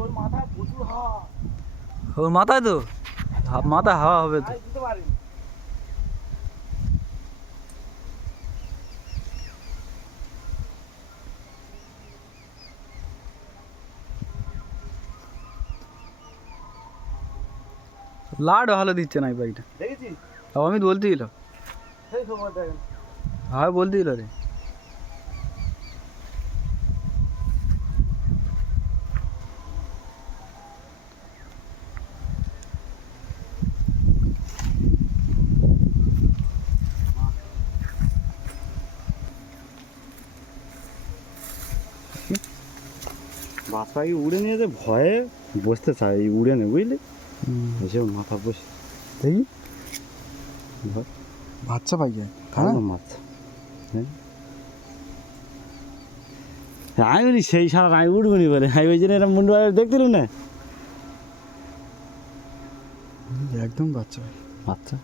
ওর মাথায় প্রচুর হাওয়া। ওর মাথায় তো মাথায় হাওয়া হবে তো। দিতে পারিনি। লাড ভালো দিচ্ছে না এই বাইকটা। দেখেছিস অমিত বলতেছিল, সেই সময় দেখেন হ্যাঁ বলতেছিল রে। বাচ্চাকে উড়ে নিয়ে যে ভয়ে বসতে চায়, এই উড়ে নে বুঝলি, এসে মাথা বসে দেখি ধর বাচ্চা পাইয়া ভালো মাছ। আমি বলি সেই সারা আমি উঠবো নি বলে, আমি ওই জন্য এরকম মুন্ডু দেখতিল না একদম বাচ্চা আচ্ছা।